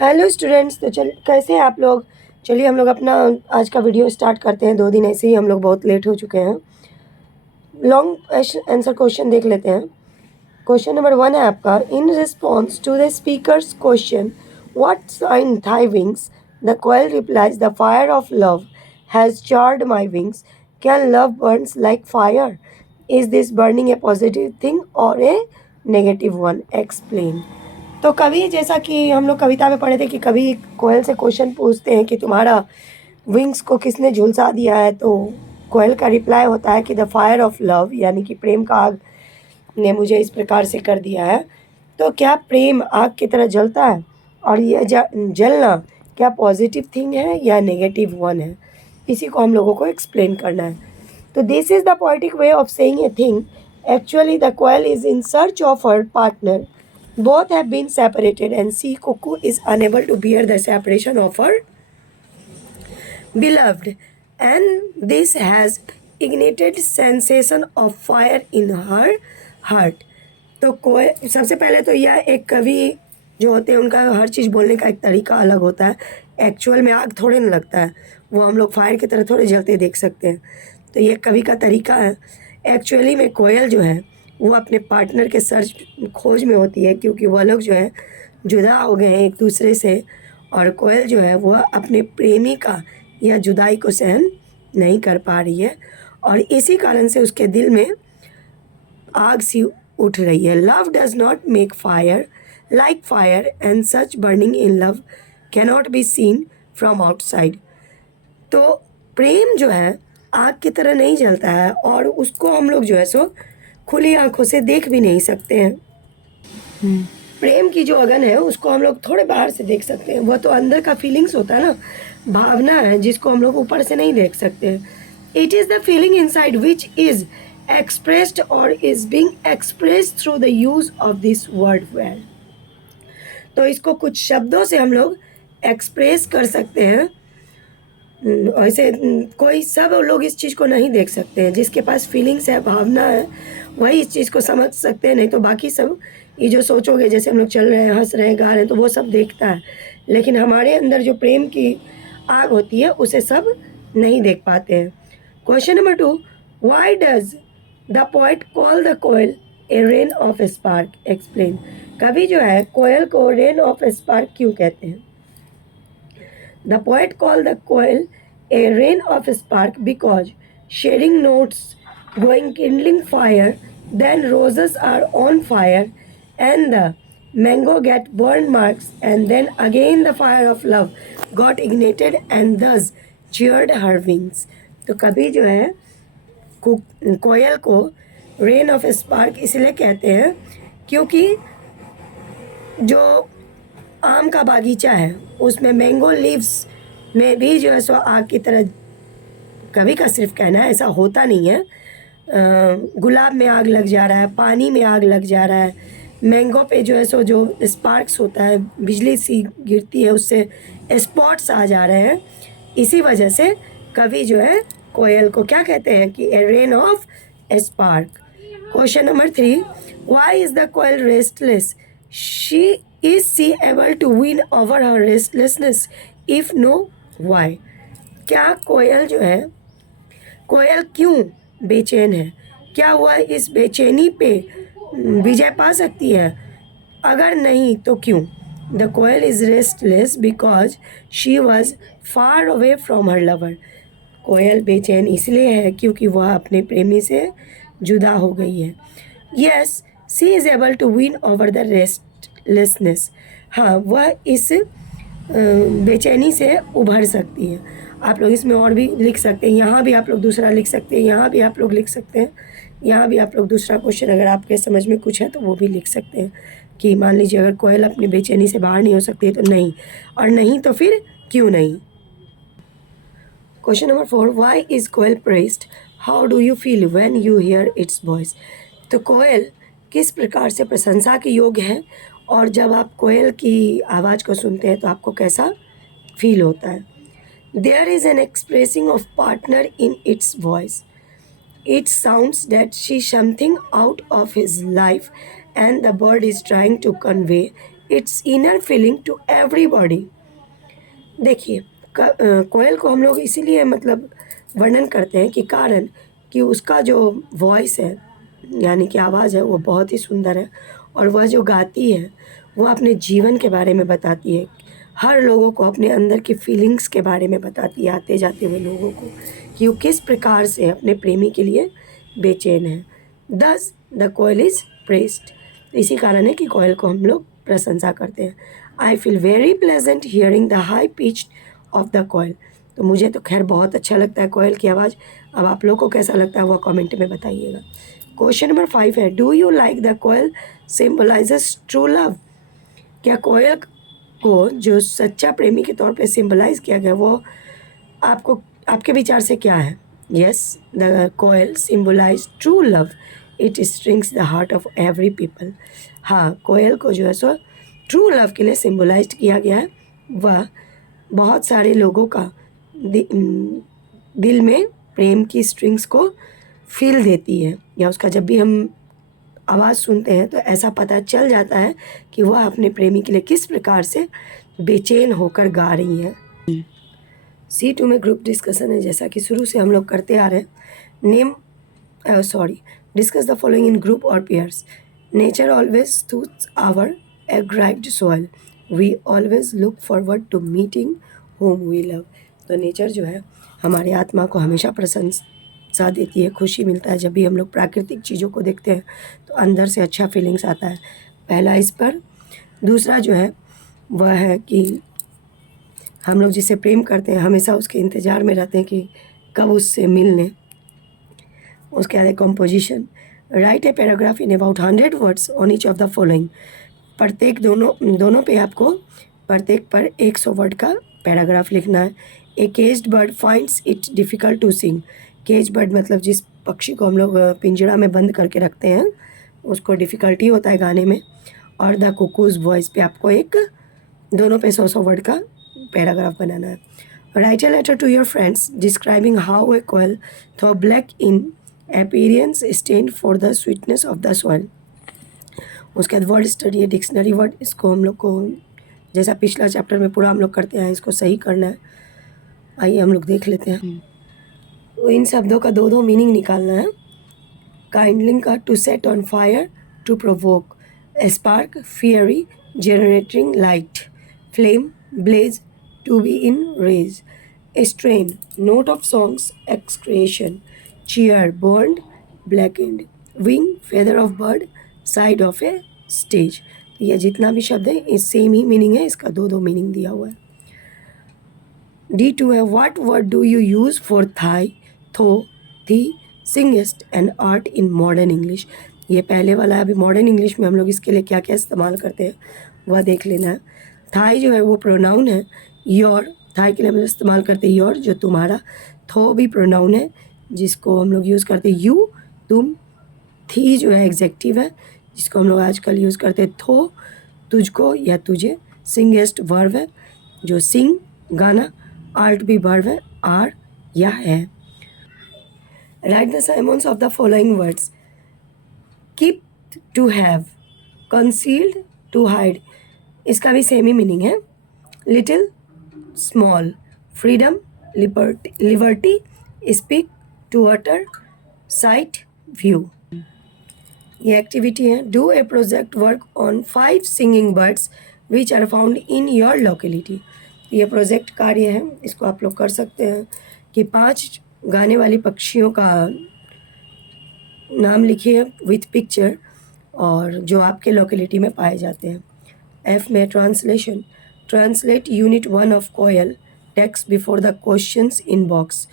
Hello students. तो कैसे हैं आप लोग। चलिए हम लोग अपना आज का वीडियो स्टार्ट करते हैं। 2 दिन ऐसे ही हम लोग बहुत लेट हो चुके हैं। लॉन्ग आंसर क्वेश्चन देख लेते हैं। क्वेश्चन नंबर 1 है आपका, in response to the speaker's question what sign thy wings the koel replies the fire of love has charred my wings can love burns like fire is this burning a positive thing और a negative one, explain. तो कभी जैसा कि हम लोग कविता में पढ़े थे कि कभी कोयल से क्वेश्चन पूछते हैं कि तुम्हारा विंग्स को किसने झुलसा दिया है, तो कोयल का रिप्लाई होता है कि द फायर ऑफ लव, यानी कि प्रेम का आग ने मुझे इस प्रकार से कर दिया है। तो क्या प्रेम आग की तरह जलता है और यह जलना क्या पॉजिटिव थिंग है या नेगेटिव वन है, इसी को हम लोगों को एक्सप्लेन करना है। तो this is the poetic way of saying a thing. Actually the koel is in search of her partner. Both have been separated and sea cuckoo is unable to bear the separation of her beloved, and this has ignited sensation of fire in her heart. तो कोई सबसे पहले तो यह एक कवि जो होते हैं उनका हर चीज़ बोलने का एक तरीका अलग होता है। एक्चुअल में आग थोड़े ना लगता है, वो हम लोग फायर की तरह थोड़े जलते देख सकते हैं। तो ये कवि का तरीका है। एक्चुअली में कोयल जो है वो अपने पार्टनर के सर्च खोज में होती है, क्योंकि वह लोग जो है जुदा हो गए हैं एक दूसरे से, और कोयल जो है वह अपने प्रेमी का या जुदाई को सहन नहीं कर पा रही है, और इसी कारण से उसके दिल में आग सी उठ रही है। Love does not make fire like fire and such burning in love cannot be seen from outside. तो प्रेम जो है आग की तरह नहीं जलता है, और उसको हम लोग जो है सो खुली आंखों से देख भी नहीं सकते हैं। प्रेम की जो अगन है उसको हम लोग थोड़े बाहर से देख सकते हैं, वह तो अंदर का फीलिंग्स होता है ना, भावना है जिसको हम लोग ऊपर से नहीं देख सकते हैं। It is the feeling inside which is expressed और is being expressed through the use of this word where. तो इसको कुछ शब्दों से हम लोग एक्सप्रेस कर सकते हैं। ऐसे कोई सब लोग इस चीज़ को नहीं देख सकते हैं। जिसके पास फीलिंग्स है, भावना है, वही इस चीज़ को समझ सकते हैं, नहीं तो बाकी सब ये जो सोचोगे जैसे हम लोग चल रहे हैं, हंस रहे हैं, गा रहे हैं, तो वो सब देखता है, लेकिन हमारे अंदर जो प्रेम की आग होती है उसे सब नहीं देख पाते हैं। Question number 2, why does the poet call the koel a rain of spark, explain. कवि जो है कोयल को रेन ऑफ स्पार्क क्यों कहते हैं। The poet called the coil a rain of spark because sharing notes going kindling fire, then roses are on fire and the mango get burn marks, and then again the fire of love got ignited and thus cheered her wings. तो कभी जो है कोयल को rain of spark इसलिए कहते हैं क्योंकि जो आम का बागीचा है उसमें मैंगो लीव्स में भी जो है सो आग की तरह, कभी का सिर्फ कहना है, ऐसा होता नहीं है। गुलाब में आग लग जा रहा है, पानी में आग लग जा रहा है, मैंगो पे जो है सो जो स्पार्क्स होता है, बिजली सी गिरती है, उससे स्पॉट्स आ जा रहे हैं। इसी वजह से कवि जो है कोयल को क्या कहते हैं कि a rain of spark. Question number 3, why is the koel restless, is she able to win over her restlessness, if no why। क्या कोयल जो है, कोयल क्यों बेचैन है, क्या वह इस बेचैनी पे विजय पा सकती है, अगर नहीं तो क्यों। The koel is restless because she was far away from her lover. कोयल बेचैन इसलिए है क्योंकि वह अपने प्रेमी से जुदा हो गई है। Yes, she is able to win over the restlessness. हाँ, वह इस बेचैनी से उभर सकती है। आप लोग इसमें और भी लिख सकते हैं, यहाँ भी आप लोग दूसरा लिख सकते हैं, यहाँ भी आप लोग लिख सकते हैं, यहाँ भी आप लोग दूसरा क्वेश्चन अगर आपके समझ में कुछ है तो वो भी लिख सकते हैं कि मान लीजिए अगर कोयल अपनी बेचैनी से बाहर नहीं हो सकती है तो नहीं, और नहीं तो फिर क्यों नहीं। Question number 4, why is koel pressed, how do you feel when you hear its voice. तो कोयल किस प्रकार से प्रशंसा के योग्य है, और जब आप कोयल की आवाज़ को सुनते हैं तो आपको कैसा फील होता है। There is an expressing of partner in its voice, it sounds that she something out of his life and the bird is trying to convey its inner feeling to everybody. देखिए कोयल को हम लोग इसीलिए मतलब वर्णन करते हैं कि कारण कि उसका जो वॉइस है यानी कि आवाज़ है वो बहुत ही सुंदर है और वह जो गाती है वो अपने जीवन के बारे में बताती है, हर लोगों को अपने अंदर की फीलिंग्स के बारे में बताती है, आते जाते हुए लोगों को कि वो किस प्रकार से अपने प्रेमी के लिए बेचैन है। दस द कोयल इज़ प्रेस्ड, इसी कारण है कि कोयल को हम लोग प्रशंसा करते हैं। I feel very pleasant hearing the high pitch of the koel, तो मुझे तो खैर बहुत अच्छा लगता है कोयल की आवाज़। अब आप लोग को कैसा लगता है वह कमेंट में बताइएगा। क्वेश्चन नंबर 5 है, do you like the koel symbolizes true love? क्या कोयल को जो सच्चा प्रेमी के तौर पे सिम्बलाइज किया गया वो आपको आपके विचार से क्या है? Yes, the koel symbolise true love, it strings the heart of every people. हाँ, कोयल को जो है सो ट्रू लव के लिए सिम्बलाइज किया गया है। वह बहुत सारे लोगों का दिल में प्रेम की स्ट्रिंग्स को फील देती है, या उसका जब भी हम आवाज़ सुनते हैं तो ऐसा पता चल जाता है कि वह अपने प्रेमी के लिए किस प्रकार से बेचैन होकर गा रही हैं। C2 में ग्रुप डिस्कशन है, जैसा कि शुरू से हम लोग करते आ रहे हैं। Discuss the following in group और pairs. Nature always suits our aggrieved soil, we always look forward to meeting home we love. तो नेचर जो है हमारे आत्मा को हमेशा प्रशंसा देती है, खुशी मिलता है जब भी हम लोग प्राकृतिक चीज़ों को देखते हैं तो अंदर से अच्छा फीलिंग्स आता है। पहला इस पर। दूसरा जो है वह है कि हम लोग जिसे प्रेम करते हैं हमेशा उसके इंतज़ार में रहते हैं कि कब उससे मिल लें। उसके बाद composition, right a paragraph in about 100 words on each of the following. प्रत्येक दोनों पे आपको प्रत्येक पर 100 वर्ड का पैराग्राफ लिखना है। A caged bird finds it difficult to sing. Cage bird मतलब जिस पक्षी को हम लोग पिंजरा में बंद करके रखते हैं उसको डिफ़िकल्टी होता है गाने में। और द कुकूज़ वॉइस पे आपको दोनों पे 100 वर्ड का पैराग्राफ बनाना है। Write a letter to your friends describing how a koel though black in appearance stand for the sweetness of the soil. उसके बाद वर्ड स्टडी है, डिक्शनरी वर्ड, इसको हम लोग को जैसा पिछला चैप्टर में पूरा हम लोग करते हैं इसको सही करना है। आइए हम लोग देख लेते हैं। तो इन शब्दों का दो मीनिंग निकालना है। काइंडलिंग का to set on fire, to provoke, spark, fiery, generating light, flame, blaze, to be in rage, strain, note of songs, execration, cheer, burned, blackened, wing, feather of bird, side of a stage. ये जितना भी शब्द है इस same ही meaning है, इसका दो मीनिंग दिया हुआ है। D2 है, what word do you use for thy, thou, thee, singest and art in modern English. ये पहले वाला है। अभी मॉडर्न इंग्लिश में हम लोग इसके लिए क्या क्या इस्तेमाल करते हैं वह देख लेना है। थाई जो है वो प्रोनाउन है। योर, थाई के लिए हम लोग इस्तेमाल करते हैं योर जो तुम्हारा। थो भी प्रोनाउन है जिसको हम लोग यूज़ करते हैं यू, तुम। थी जो है एग्जेक्टिव है जिसको हम लोग आजकल यूज़ करते हैं थो, तुझको या तुझे। सिंगेस्ट वर्ब है जो सिंग, गाना। आर्ट भी वर्ब है, आर या है। Write the synonyms of the following words. Keep, to have, concealed, to hide, इसका भी सेम ही मीनिंग है। Little, small, freedom, liberty, speak, to utter, sight, view. ये एक्टिविटी है। Do a project work on 5 singing birds which are found in your locality. ये project कार्य है, इसको आप लोग कर सकते हैं कि 5 गाने वाली पक्षियों का नाम लिखिए विथ पिक्चर और जो आपके लोकेलिटी में पाए जाते हैं। F में translation, translate unit 1 of koel text before the questions in box,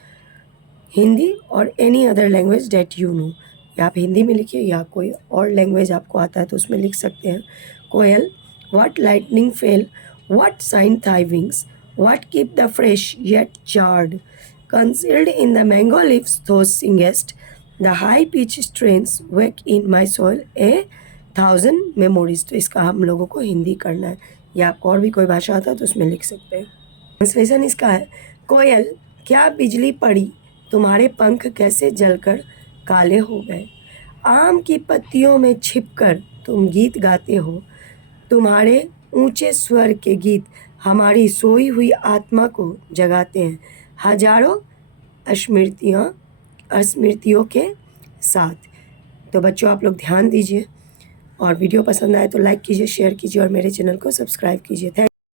Hindi और any other language that you know. या आप हिंदी में लिखिए या कोई और लैंग्वेज आपको आता है तो उसमें लिख सकते हैं। Koel, what lightning fell, what sign thy wings, what keep thee fresh yet charred, concealed in the mango leaves thou singest, the high pitch strains wake in my soul a 1000 memories. तो इसका हम लोगों को हिंदी करना है या आपको और भी कोई भाषा आता है तो उसमें लिख सकते हैं। ट्रांसलेशन इसका है, कोयल, क्या बिजली पड़ी, तुम्हारे पंख कैसे जलकर काले हो गए, आम की पत्तियों में छिपकर तुम गीत गाते हो, तुम्हारे ऊंचे स्वर के गीत हमारी सोई हुई आत्मा को जगाते हैं, हजारों स्मृतियों के साथ। तो बच्चों, आप लोग ध्यान दीजिए और वीडियो पसंद आए तो लाइक कीजिए, शेयर कीजिए और मेरे चैनल को सब्सक्राइब कीजिए। थैंक